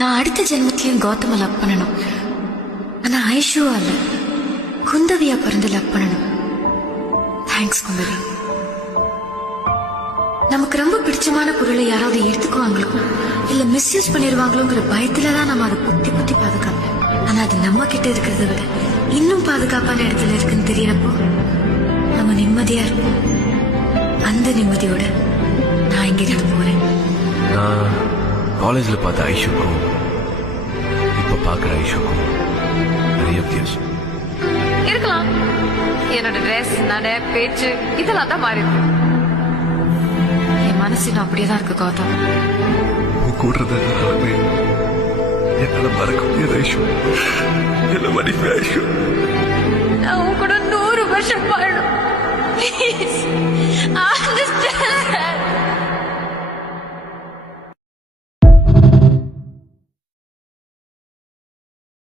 நான் அடுத்த ஜென்மத்திலையும் கௌதம லவ் பண்ணணும். ஆனா ஐஷுவா இல்ல, குந்தவியா பிறந்து லவ் பண்ணணும். தேங்க்ஸ் குந்தவி. நமக்கு ரொம்ப பிடிச்சமான பொருளை யாராவது எடுத்துக்குவாங்களோ இல்ல மிஸ்யூஸ் பண்ணிடுவாங்களோங்கிற பயத்துலதான் நம்ம அதை புத்தி புத்தி பாதுகாப்போம். ஆனா அது நம்ம கிட்ட இருக்கிறத விட இன்னும் பாதுகாப்பான இடத்துல இருக்குன்னு தெரியறப்போ நம்ம நிம்மதியா இருப்போம். அந்த நிம்மதியோட நான் இங்க போறேன். நான் காலேஜ்ல பார்த்த ஐஷுக்கும் இப்ப பாக்குற ஐஷுக்கும் நிறைய வித்தியாசம் இருக்கலாம். என்னோட ட்ரெஸ், நட, பேச்சு இதெல்லாம் தான் மாறி இருக்கு. என் மனசு இன்னும் அப்படியேதான் இருக்கு கௌதம். கூடுறத என்னால மறக்க முடியாது ஐஷு. என்ன மன்னிப்பு ஐஷு. நான் உன் கூட 100 வருஷம் வாழணும். Please, understand.